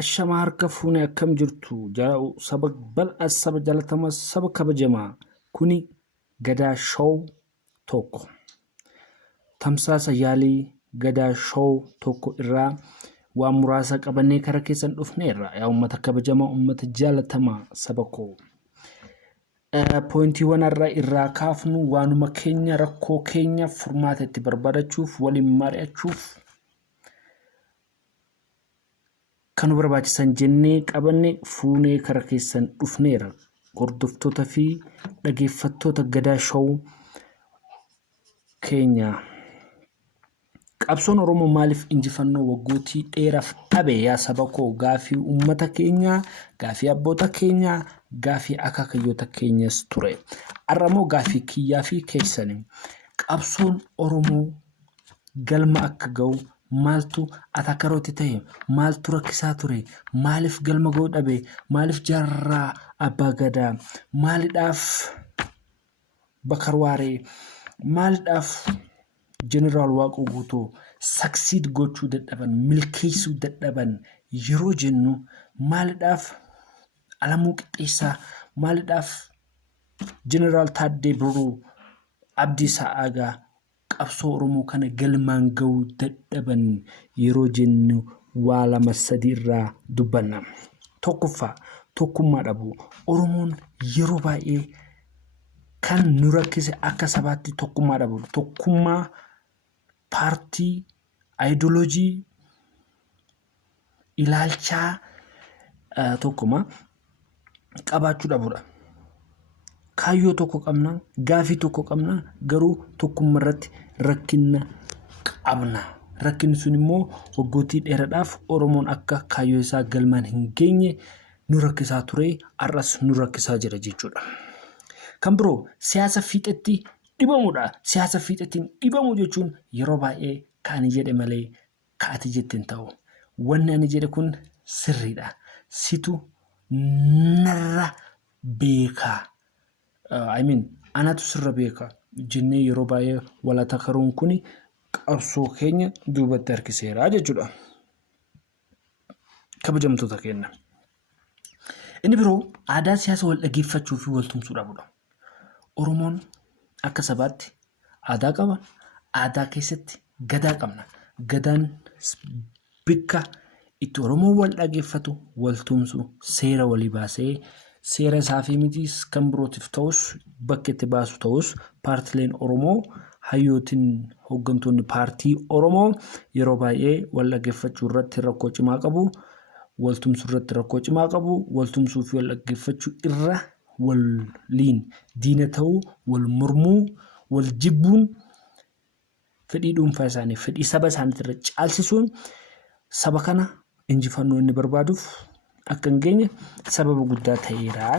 Ashama harka fuune akkam jirtu saba bal'aa saba jalatama saba kabajamaa kuni Gadaa Show tokko tamsaasa yaalii Gadaa Show tokko irraa waan muraasa qabannee karaa keessan dhufneerra yaa uummata kabajamaa uummata jalatamaa saba koo pointiiwwan irraa kaafnu waanuma keenya rakkoo keenya furmaata itti barbaadachuuf waliin mari'achuuf kan barbaachisan jennee qabanne fuunee karaa keessan dhufneerra hordoftoota fi dhageeffattoota Gadaa Show keenya qabsoon Oromoo maaliif injifannoo waggootii dheeraaf dhabe yaa saba koo gaafii uummata keenya gaafii abboota keenya gaafii akaakayyoota keenyas ture arramoo gaafii kiyyaa fi keessanii qabsoon Oromoo galma akka ga'u maaltu atakarooti ta'e maaltu rakkisaa ture maaliif galma ga'uu dhabe maaliif jaarraa abbaa gadaa maaliidhaaf Bakar Waaree maaliidhaaf General Waaqoo Guutuu succeed gochuu dadhaban milkeessuu dadhaban yeroo jennu maaliidhaaf Alamuu Qixxeessaa maaliidhaaf General Taaddee Birruu Abdiisaa Aagaa qabsoo Oromoo kana galmaan ga'uu dadhaban yeroo jennu waa lama sadii irraa dubbanna tokkoffaa tokkummaa dhabu Oromoon yeroo baay'ee kan nu rakkise akka sabaatti tokkummaa dhabu tokkummaa paartii ideoloojii ilaalchaa tokkummaa qabaachuu dhabudha kaayyoo tokko qabna gaafii tokko qabna garuu tokkummaa irratti rakkina qabna rakkinni sun immoo waggootii dheeraadhaaf Oromoon akka kaayyoo isaa galmaan hin geenye nu rakkisaa ture arras nu rakkisaa jira jechuudha kan biroo siyaasa fiixetti dhibamudha siyaasa fiixettiin dhibamu jechuun yeroo baay'ee kaani jedhe malee kaati jetteen ta'u wanni ani jedhe kun sirriidha situ narra beeka anatu sirra beeka jennee yeroo baay'ee walata karuun kuni qabsoo keenya duubatti harkiseera jechuudha kabajamtoota keenya inni biroo aadaa siyaasa wal dhageeffachuu fi wal tumsuu dhabudha Oromoon akka sabaatti aadaa qaba aadaa keessatti gadaa qabna gadaan bikka itti Oromoo wal dhageeffatu wal tumsu seera walii baasee seera isaa fi mitis kan birootiif ta'us bakka itti baasu ta'us paartileen Oromoo hayyootiin hooggantoonni paartii Oromoo yeroo baay'ee wal dhageeffachuu irratti rakkoo cimaa qabu wal tumsuu irratti rakkoo cimaa qabu wal tumsuu fi wal dhageeffachuu irra waliin diina ta'uu wal mormuu wal jibbuun fedhii dhuunfaa isaanii fedhii saba isaanii irra caalchisuun saba kana injifannoo inni barbaaduuf akka hin geenye sababa guddaa ta'eera